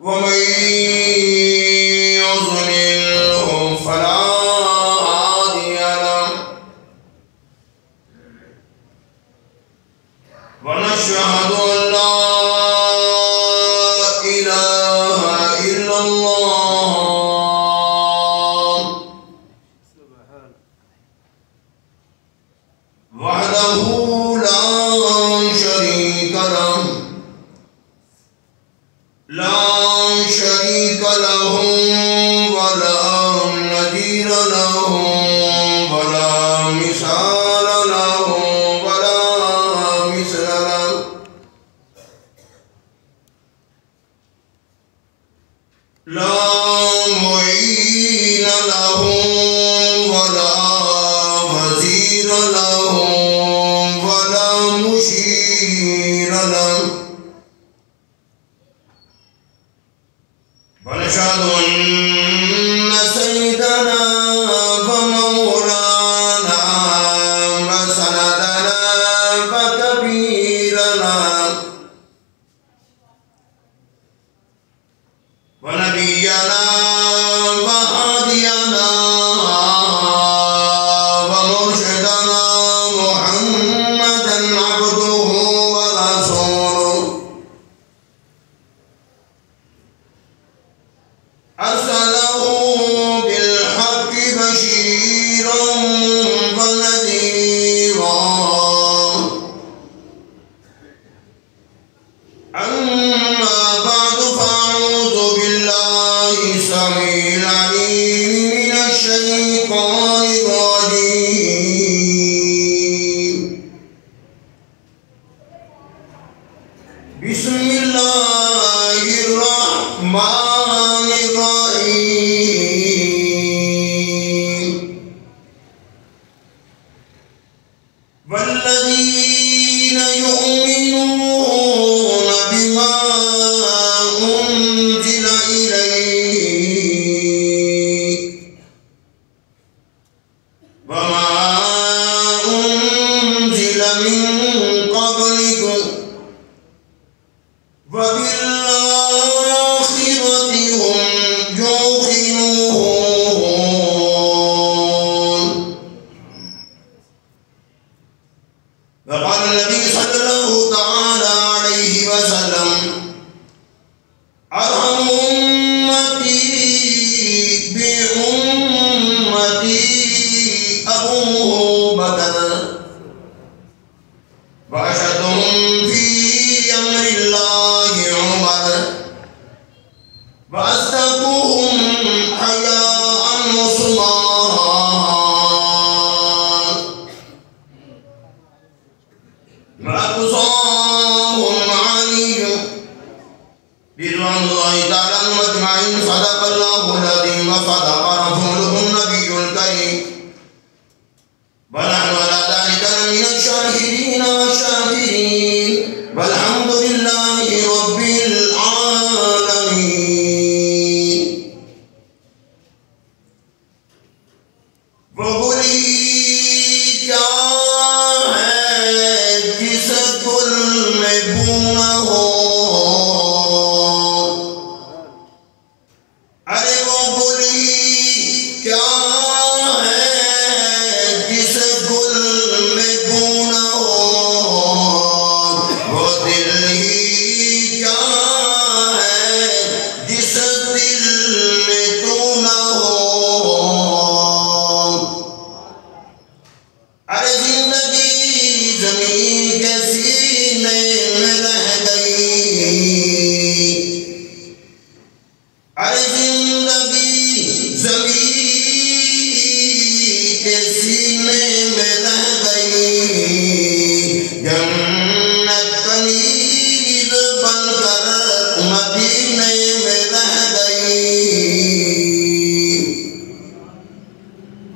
ومن يضلله فلا هادي له ونشهد أن لا إله إلا الله وحده لا شريك له ولا نظير له ولا مثال له ولا مثل له لا معين له ولا وزير له ولا مشير له ونشهد أن سيدنا ومولانا وسندنا وكبيرنا ونبينا وهادينا ومرشدنا محمدا عبده ورسوله أرسله بالحق بشيرا ونذيرا أما بعد فأعوذ بالله السميع العليم من الشيطان الرجيم بسم الله الرحمن الرحيم والذين يؤمنون بما أنزل إليك وما أنزل من قبلك وبالآخرة هم يوقنون. وقال النبي صلى الله تعالى عليه وسلم أرحم أمتي بأمتي أبو بكر وأشهدهم في أمر الله عمر وأصدقهم حياء عثمان وأقصاهم علي رضوان الله تعالى عنهم أجمعين. صدق الله العظيم وصدق رسوله النبي الكريم ونحن على ذلك من الشاهدين والشاكرين والحمد لله رب العالمين. وہ بری کیا ہے جس گل میں بو نہ ہو، ارے وہ بری کیا ہے جس گل میں بو نہ ہو، وہ دل ہی کیا ہے جس دل میں تو نہ ہو، ارے زندگی زمین کے سینے میں رہ گئی، ارے زندگی زمین کے سینے میں رہ گئی، جنت کنیز بن کر مدینے میں رہ گئی،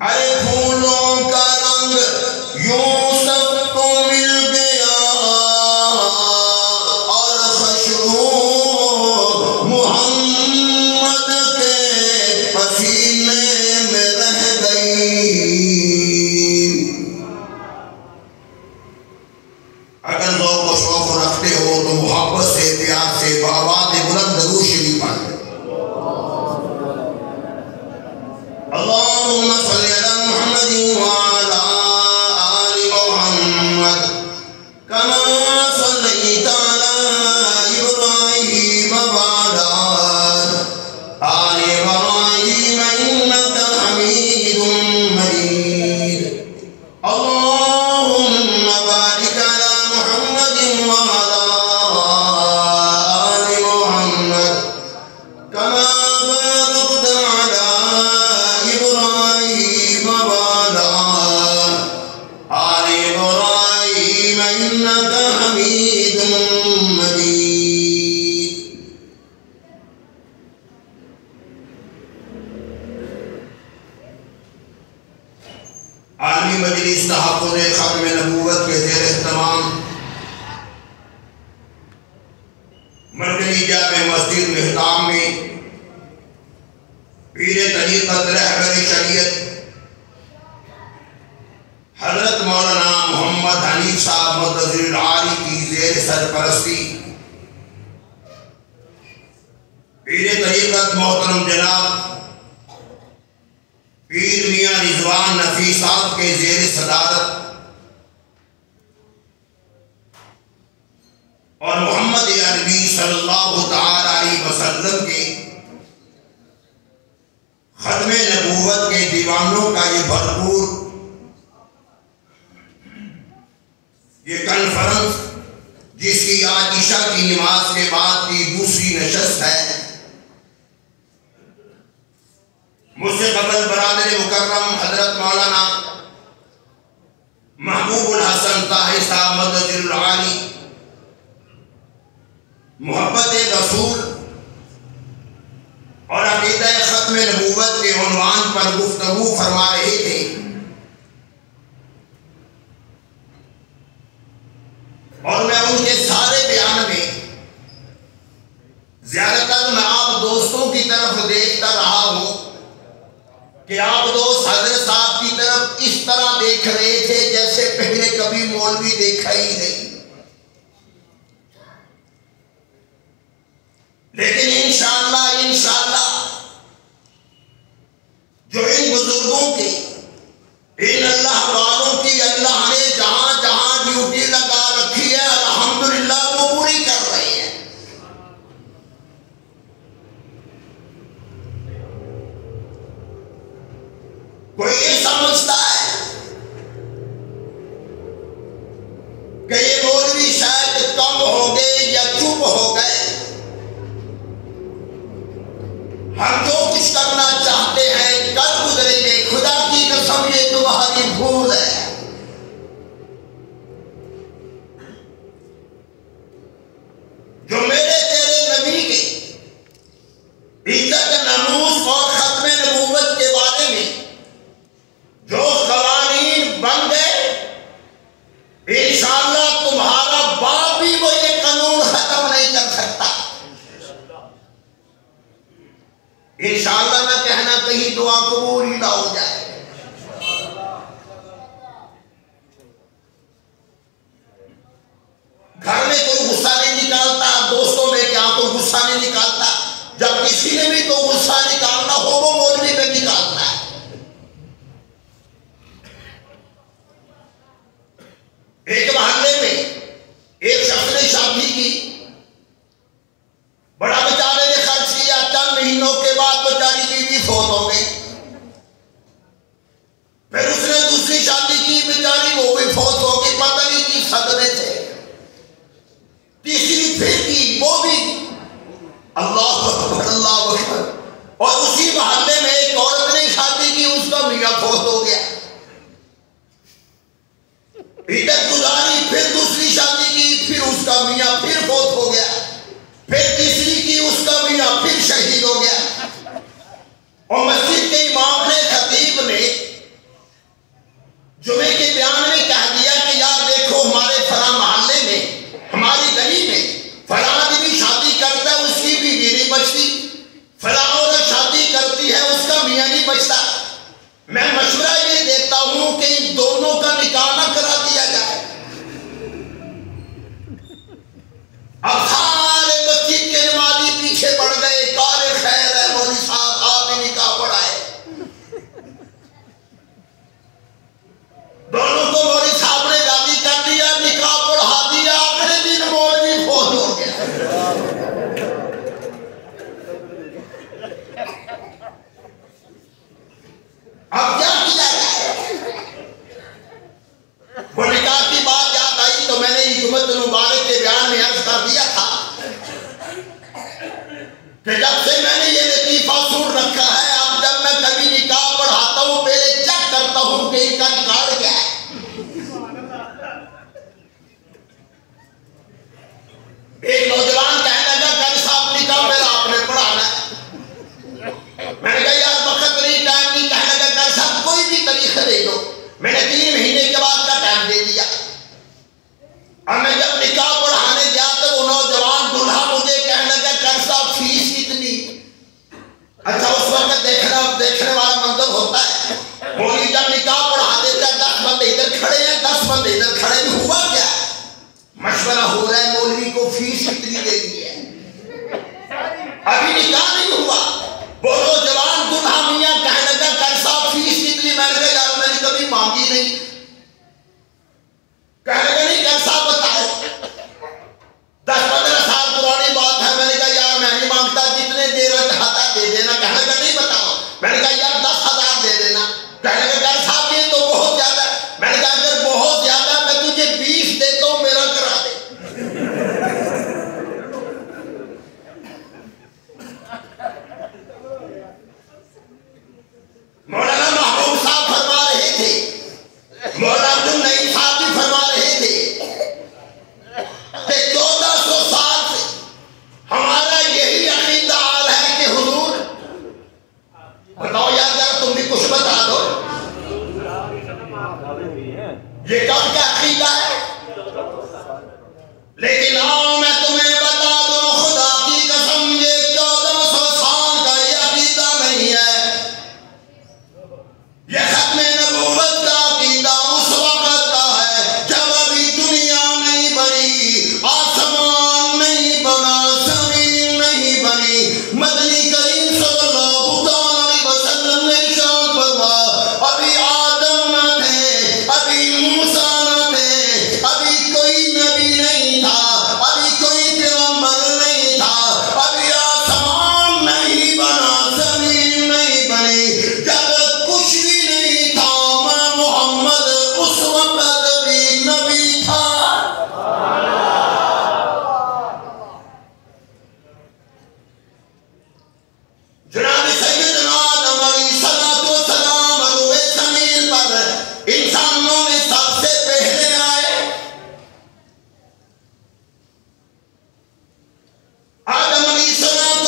ارے پھولوں کا رنگ یوں سب کو مل گیا اور خوشبو محمد کے پسینے میں رہ گئی. اگر ذوق و شوق رکھتے ہو تو محبت سے پیار سے بآواز بلند درود شریف پڑھ. إبراهيم وعلى آل إبراهيم إنك حميد مجيد اللهم بارك على محمد وعلى آل محمد كما باركت على إبراهيم وعلى آل إبراهيم إنك حميد مجيد عالمی مجلس تحفظ ختم نبوت کے زیر اہتمام مرکزی جامع مسجد مہتام میں پیر طریقت رہبر شریعت حضرت مولانا محمد حنیف صاحب مدظر العالی کی زیر سرپرستی پیر طریقت محترم جناب پیر میاں رضوان نفیس صاحب کے زیر صدارت اور محمد عربی صلی اللہ تعالی علیہ وسلم کے ختم نبوت کے دیوانوں کا یہ بھرپور یہ کانفرنس جس کی آج عشاء کی نماز کے بعد کی دوسری نشست ہے، مجھ سے قبل برادر مکرم حضرت مولانا محبوب الحسن طاہر صاحب مدظر العالی محبت رسول اور عقیدہ ختم نبوت کے عنوان پر گفتگو فرما رہے تھے۔ اور میں ان کے سارے بیان میں زیادہ تر میں آپ دوستوں کی طرف دیکھتا رہا ہوں کہ آپ دوست حضرت صاحب کی طرف اس طرح دیکھ رہے تھے جیسے پہلے کبھی مولوی دیکھا ہی نہیں، لیکن انشاءاللہ جو ان بزرگوں کے ان اللہ والوں کی اللہ نے جہاں جہاں ڈیوٹی لگا رکھی ہے الحمدللہ وہ پوری کر رہے ہیں۔ کوئی یہ سمجھتا ہے کہ یہ مولوی شاید کم ہو گئے یا چپ ہو گئے، ہم جو کچھ کرنا چاہتے ہیں کر گزریں گے، خدا کی قسم یہ تمہاری بھول ہے۔ جو میرے تیرے نبی کے عزت ناموس اور ختم نبوت کے بارے میں جو قوانین بن گئے، انشاءاللہ تمہارا باپ بھی وہ یہ قانون ختم نہیں کر سکتا۔ انشاءاللہ نہ کہنا کہیں دعا قبول ہی نہ ہو جائے۔ گھر میں کوئی غصہ نہیں نکالتا، دوستوں میں کیا کوئی غصہ نہیں نکالتا، جب کسی نے بھی کوئی غصہ نکالنا ہو وہ مولوی میں نکالتا ہے۔ ایک محلے میں ایک شخص نے شادی کی، بڑا بیچارے نے خرچ کیا، چند مہینوں کے بعد بیچاری بیوی فوت ہو گئی۔ پھر اس نے دوسری شادی کی، بیچاری وہ بھی فوت ہو گئی، پتہ نہیں کی صدمے تھے۔ تیسری پھر کی، وہ بھی اللہ اکبر اللہ اکبر۔ اور اسی محلے میں ایک عورت نے شادی کی، اس کا میاں فوت ہو گیا، عدت گزاری، پھر دوسری شادی کی، پھر اس کا میاں پھر فوت ہو گیا، پھر تیسری کی، اس کا میاں پھر شہید ہو گیا۔ اور مسجد کے امام نے خطیب نے جمعے کے بیان میں کہہ دیا کہ یار دیکھو ہمارے فلاں محلے میں ہماری گلی میں فلاں آدمی شادی کرتا ہے، اس کی بیوی نہیں بچتی، فلاں عورت شادی کرتی ہے، اس کا میاں نہیں بچتا۔ میں مشورہ کہ جب سے میں نے یہ لطیفہ سن رکھا ہے، اب جب میں کبھی نکاح پڑھاتا ہوں پہلے چیک کرتا ہوں کہ ان کا نکاح کیا ہے۔ ایک نوجوان کہنے لگا کہ صاحب نکاح میرا آپ نے پڑھانا ہے۔ میں نے کہا یار وقت نہیں، ٹائم نہیں۔ کہنے لگا کہ صاحب کوئی بھی تاریخ دے دو۔ میں نے 3 مہینے کے بعد کا ٹائم دے دیا، اور میں جب نکاح پڑھانے گیا تو وہ نوجوان دلہا مجھے کہنے لگا کہ صاحب فیس کتنی؟ اچھا اس وقت دیکھنے والا منظر ہوتا ہے، مولوی جب نکاح پڑھا دیتا ہے 10 بندے ادھر کھڑے ہیں 10 بندے ادھر کھڑے ہیں، ہوا کیا ہے؟ مشورہ ہو رہا ہے مولوی کو فیس کتنی دینی ہے، ابھی نکاح نہیں ہوا۔ وہ نوجوان دلہا میاں کہنے لگا کہ صاحب فیس کتنی؟ میں نے کہا یار میں نے کبھی مانگی نہیں۔ کہنے لگا نہیں کہ صاحب بتاؤ، 10-15 سال پرانی بات ہے۔ میں نے کہا یار میں نہیں مانگتا، جتنے دینا چاہتا دے دینا۔ کہنے لگا نہیں بتاؤ۔ میں نے کہا یار 10,000 دے دینا۔ کہنے لگا یار صاحب یہ تو بہت زیادہ ہے۔ میں نے کہا اگر بہت زیادہ ہے میں تجھے 20 دیتا ہوں، میرا کرا دے۔ مولانا محبوب صاحب فرما رہے تھے، مولانا عبد النعیم صاحب بھی فرما رہے تھے کہ 1400 سال سے ہمارا یہی عقیدہ آ رہا ہے کہ حضور بتاؤ یار ذرا تم بھی کچھ بتا دو، یہ کب کا عقیدہ ہے؟ لیکن آؤ میں تمہیں بتا دوں، خدا کی قسم یہ 1400 سال کا یہ عقیدہ نہیں ہے، یہ ختم نبوت کا عقیدہ اس وقت کا ہے جب ابھی دنیا نہیں بنی، آسمان نہیں بنا، زمین نہیں بنی۔ مدنی کریم صلی اللہ علیہ وسلم نے ارشاد فرمایا ابھی آدم نہ تھے، ابھی موسیٰ نہ تھے، ابھی کوئی نبی نہیں تھا، ابھی کوئی پیغمبر نہیں تھا، ابھی آسمان نہیں بنا، زمین نہیں بنی، جب کچھ بھی نہیں تھا میں محمد اس وقت بھی نبی تھا۔ جناب سیدنا آدم علیہ السلام روئے زمین پر انسانوں میں سب سے پہلے آئے۔ آدم علیہ السلام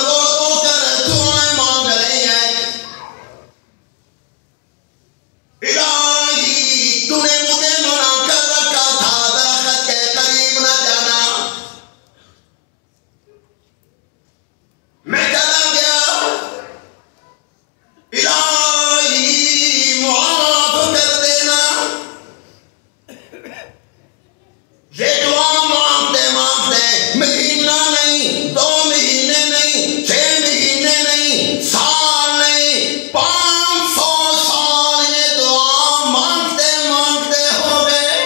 رو رو کر دعائیں مانگ رہے ہیں، الہی تو نے مجھے منع کر رکھا تھا درخت کے قریب نہ جانا، میں چلا گیا، الہی معاف کر دینا۔ یہ دعا مانگتے مانگتے مہینہ نہیں، 2 مہینے نہیں، 6 مہینے نہیں، سال نہیں، 500 سال یہ دعا مانگتے مانگتے ہو گئے۔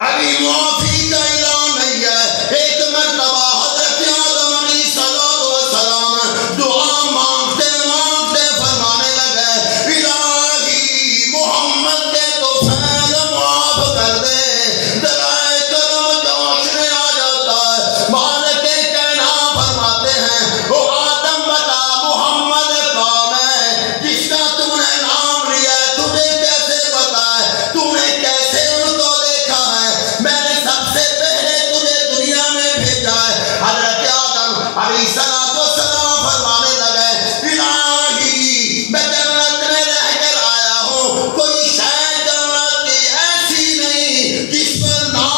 ابھی معافی کا اعلان نہیں ہے۔ ایک مرتبہ حضرت آدم علیہ السلام دعا مانگتے مانگتے فرمانے لگے الہی محمد کے تو فعل معاف کر دے، درائے کرم جوشنے آ جاتا ہے۔ مالک کائنات فرماتے ہیں او آدم بتا محمد کون ہے جس کا تم نے نام لیا ہے، تجھے کیسے پتا ہے، تم نے کیسے ان کو دیکھا ہے، میں نے سب سے پہلے تجھے دنیا میں بھیجا ہے۔ حضرت آدم علیہ السلام فرمانے لگے الہی میں جنت میں رہ کر آیا ہوں، کوئی شے جنت کی ایسی نہیں جس پر نام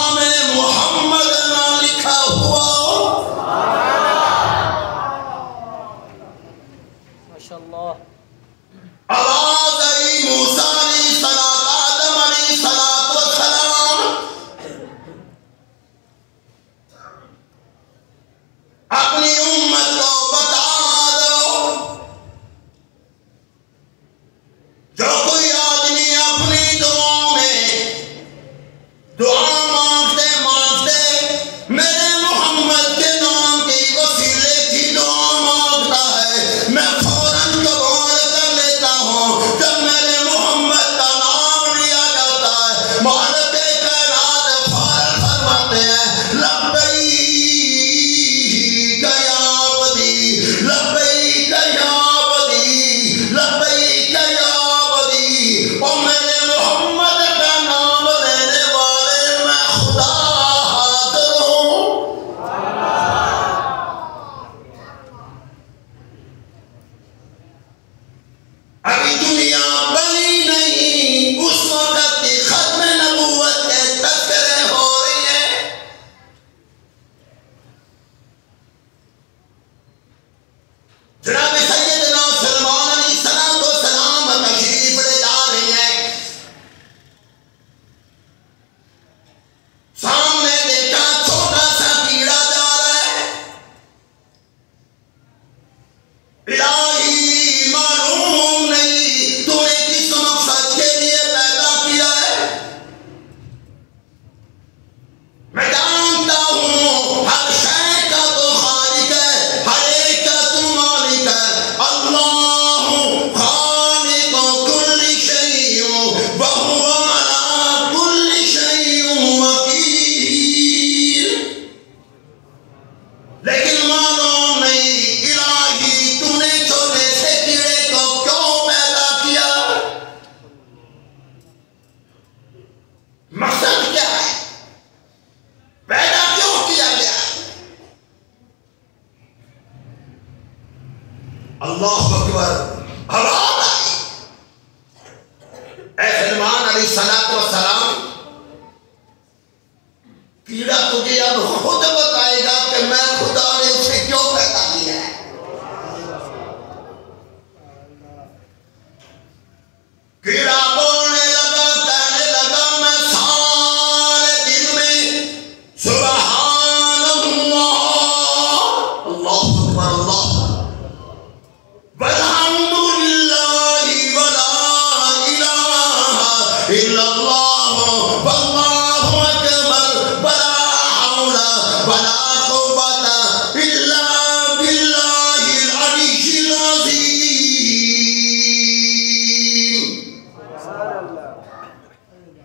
اللہ اکبر، آواز آئی، اے سلمان علیہ السلام، کیڑا تجھے اب خود بتائے گا کہ میں خدا نے اسے کیوں پیدا کیا ہے۔ کیڑا بولنے لگا، کہنے لگا میں سارے دن میں سبحان اللہ، اللہ اکبر، اللہ والحمد للہ ولا الہ الا اللہ واللہ اکبر ولا حول ولا قوت الا باللہ العلی العظیم۔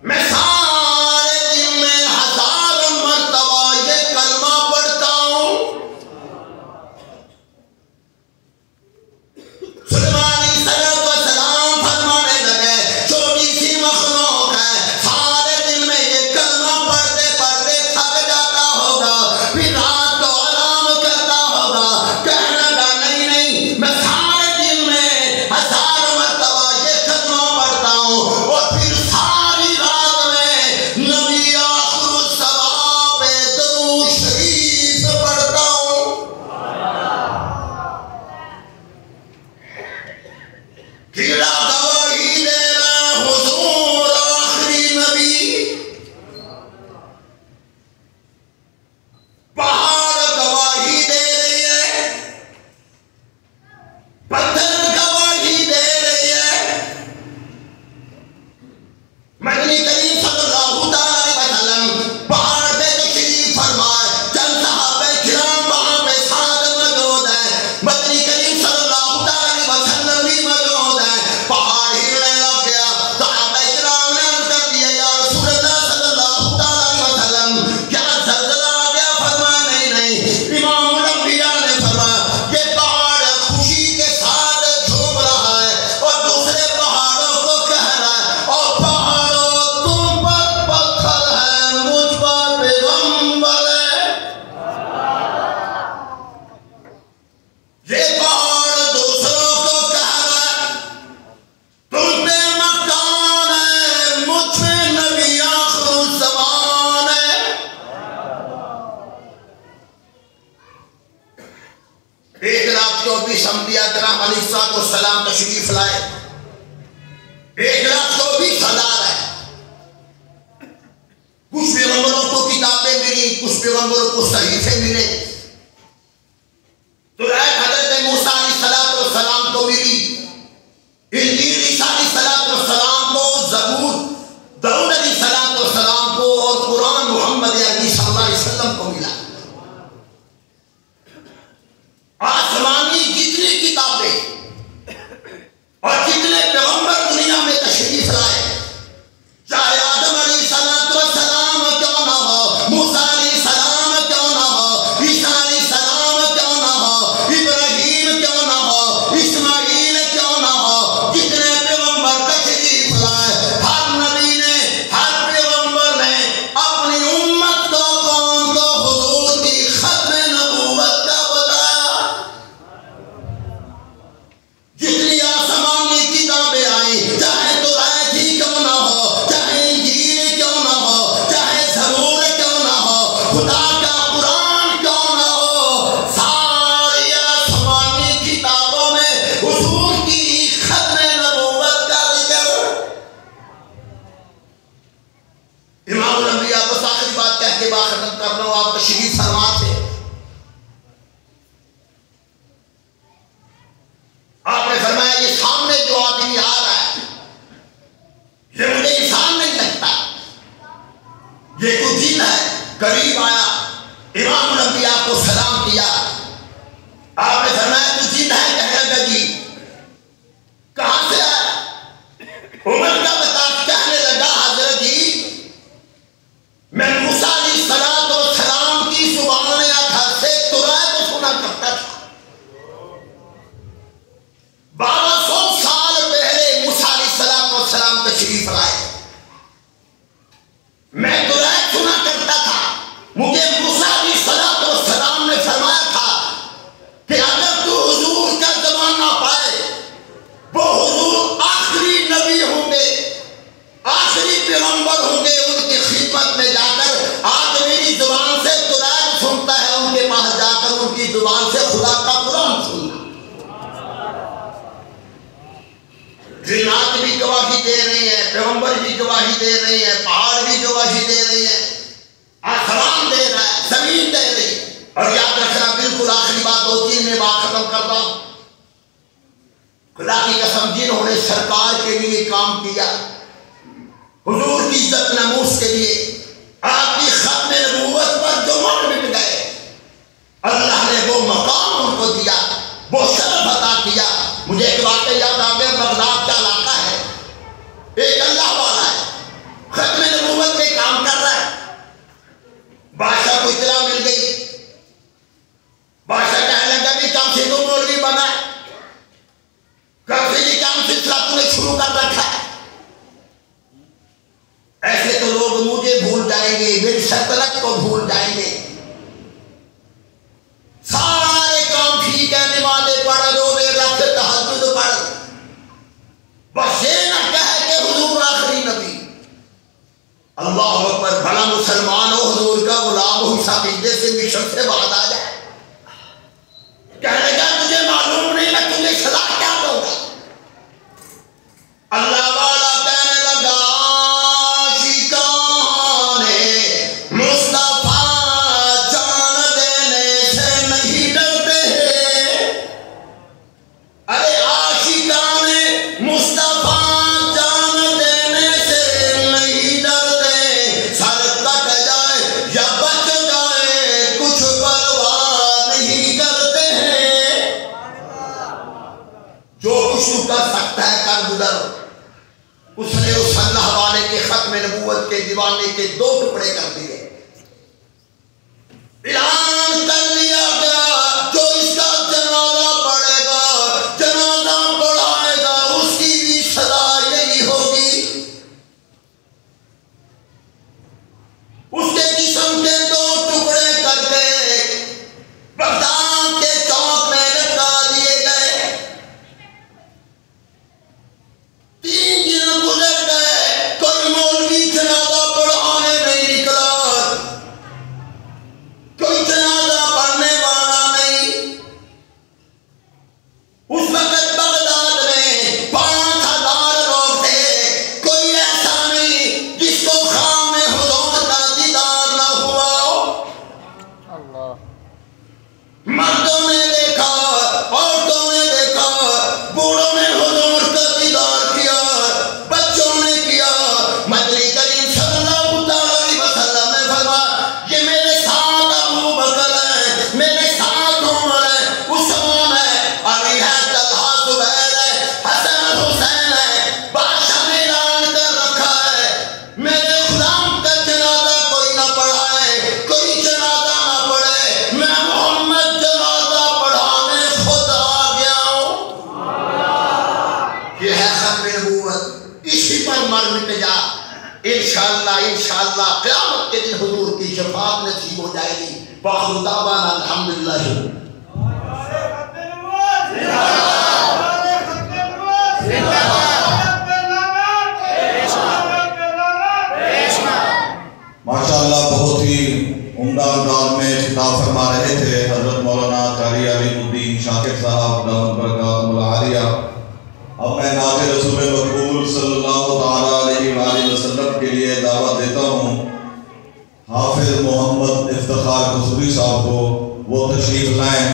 میں سارے دن میں 1000 مرتبہ یہ کلمہ پڑھتا ہوں۔ سلیمان علیہ السلام فرمانے لگے چھوٹی سی مخلوق ہے، سارے دن میں یہ کلمہ پڑھتے پڑھتے تھک جاتا ہوگا، پھر رات کو آرام کرتا ہوگا۔ کہنے لگا نہیں، میں سارے دن میں 1000 مرتبہ یہ کلمہ پڑھتا ہوں، اور پھر ساری رات میں نبی آخر الزمان پہ درود شریف پڑھتا ہوں۔ کیڑا گواہی دے رہا ہے حضور آخری نبی، پہاڑ گواہی دے رہی ہے، پتھر گواہی دے رہی ہے۔ مدنی کریم صلی اللہ علیہ وسلم پہاڑ پہ تشریف فرمائے، چند صحابہ کرام وہاں پہ ساتھ موجود ہیں، مدنی کریم صلی اللہ علیہ وسلم بھی موجود ہیں۔ پہاڑ ہلنے لگ گیا، صحابہ کرام نے عرض کر دیا یا رسول اللہ صلی اللہ علیہ وسلم کیا زلزلہ آ گیا؟ فرمایا نہیں۔ امام الانبیاء نے فرمایا یہ پہاڑ خوشی کے ساتھ جھوم رہا ہے اور دوسرے پہاڑوں کو کہہ رہا ہے اور پہاڑوں تم پر پتھر ہے، مجھ پر پیغمبر ہے۔ یہ پہاڑ دوسروں کو کہہ رہا ہے تم پہ مکان ہے، مجھ پہ نبی آخر الزمان ہے۔ ایک لاکھ 24 انبیاء کرام علیہ السلام تشریف لائے، 1,24,000 ہے۔ کچھ پیغمبروں کو کتابیں ملی، کچھ پیغمبروں کو صحیفے ملے۔ تو حضرت موسیٰ علیہ السلام کو ملی انجیل، عیسیٰ علیہ السلام کو زبور، داؤد علیہ السلام کو، اور قرآن محمد عربی صلی اللہ علیہ وسلم کو ملا۔ آسمانی جتنی کتابیں اور جتنے پیغمبر دنیا میں تشریف لائے، چاہے آدم علیہ السلام کیوں نہ ہو، موسیٰ علیہ السلام کیوں نہ ہو، عیسیٰ علیہ السلام کیوں نہ ہو، ابراہیم کیوں نہ ہو، اسماعیل کیوں نہ ہو، جتنے پیغمبر تشریف لائے، ہر نبی نے، ہر پیغمبر نے اپنی امت کو، قوم کو حضور کی ختم نبوت کا بتایا۔ جتنی آسمانی کتابیں آئیں، چاہے توریت ہی کیوں نہ ہو، چاہے انجیل کیوں نہ ہو، چاہے زبور کیوں نہ ہو، خدا کا قرآن کیوں نہ ہو، ساری آسمانی کتابوں میں حضور کی ختم نبوت کا ذکر۔ امام الانبیاء کو آخری بات کہہ کے بات ختم کر رہا ہوں، آپ تشریف فرما تھے۔ آپ نے فرمایا یہ سامنے جو آدمی آ رہا ہے یہ مجھے انسان نہیں لگتا، یہ کوئی جن ہے۔ قریب آیا، امام الانبیاء کو سلام کیا، آپ نے فرمایا تو جن ہے؟ کہنے لگا جی۔ کہاں سے آیا؟ عمر کا بتا۔ کہنے لگا حضرت جی میں موسیٰ علیہ السلام کی زبان گھر سے توریت سنا کرتا تھا۔ 1200 سال پہلے موسیٰ علیہ السلام تشریف لائے، میں توریت سنا کرتا تھا، مجھے موسیٰ علیہ السلام نے فرمایا تھا پیغمبر بھی گواہی دے رہے ہیں، پہاڑ بھی گواہی دے رہے ہیں، آسمان دے رہا ہے، زمین دے رہی ہے۔ اور یاد رکھنا بالکل آخری بات ہوتی ہے، میں بات ختم کرتا ہوں۔ خدا کی قسم جنہوں نے سرکار کے لیے کام کیا، حضور کی عزت ناموس کے لیے، آپ کی ختم نبوت پر جو مر مٹ گئے، اللہ نے وہ مقام ان کو دیا، وہ شرف عطا کیا۔ مجھے ایک واقعہ یاد آ گیا، بغداد کا علاقہ ہے، ایک اللہ والا ہے، ختم نبوت میں کام کر رہا ہے۔ بادشاہ کو اطلاع مل گئی، بادشاہ کہنے لگا بھی کم سے تو مولوی بنا ہے، کب سے یہ کام سلسلہ تو نے شروع کر رکھا ہے؟ ایسے تو لوگ مجھے بھول جائیں گے، میری سلطنت کو بھول جائیں گے، سارے کام ٹھیک ہے، نمازیں پڑھ، روزے رکھ، تہجد پڑھ، بس یہ نہ کہے کہ حضور آخری نبی۔ اللہ اکبر، بھلا مسلمان ہو، حضور کا غلام ہو، اس عقیدے سے مشن سے بعد آ جائے، کہنے کا تجھے معلوم نہیں میں تجھے سزا کیا دوں گا۔ اللہ والا کہنے لگا عاشقان مصطفیٰ جان دینے سے نہیں ڈرتے ہیں، ارے عاشقان مصطفیٰ جان دینے سے نہیں ڈرتے، سر کٹ جائے یا بچ جائے کچھ پرواہ نہیں کرتے ہیں۔ جو کچھ تو کر سکتا ہے کر گزر۔ اس نے اس اللہ والے کے ختم نبوت کے دیوانے کے 2 ٹکڑے کر دیے، اعلان کر دیا گیا جو اس کا جنازہ پڑھے گا، جنازہ پڑھائے گا، اس کی بھی سزا یہی ہوگی۔ اس کے جسم کے 2 ٹکڑے کر کے بغداد کے چوک میں لٹکا دیے گئے۔ 3 دن گزر گئے، کوئی مولوی جنازہ پڑھانے نہیں نکلا، کوئی جنازہ پڑھنے والا نہیں۔ اس وقت بغداد میں 5000 لوگ تھے، کوئی ایسا نہیں جس کو خام حضور کا دیدار نہ ہوا ہو۔ مردوں نے دیکھا، عورتوں نے دیکھا، بوڑھوں نے حضور کا دیدار کیا، بچوں نے کیا۔ مدنی کریم صلی اللہ علیہ وسلم نے فرمایا یہ میرے ساتھ ابو بکر ہے، میرے ساتھ عمر ہے، عثمان ہے، علی ہے، طلحہ، زبیر ہے، حسن حسین ہے۔ بادشاہ نے اعلان کر رکھا ہے میرے غلام کا جنازہ کوئی نہ پڑھائے، کوئی جنازہ نہ پڑھے، میں محمد جنازہ پڑھانے خود آ گیا ہوں۔ یہ ہے ختم نبوت، اسی پر مر مٹ جا۔ انشاءاللہ قیامت کے دن حضور کی شفاعت نصیب ہو جائے گی۔ وآخر دعوانا الحمدللہ۔ ماشاءاللہ بہت ہی عمدہ انداز میں خطاب فرما رہے تھے حضرت مولانا قاری علی الدین شاکر صاحب دامت برکاتہ العالیہ۔ اب میں نعت رسول مقبول صلی اللہ تعالیٰ علیہ وآلہ وسلم کے لیے دعوت دیتا ہوں حافظ محمد افتخار قصوری صاحب کو، وہ تشریف لائیں۔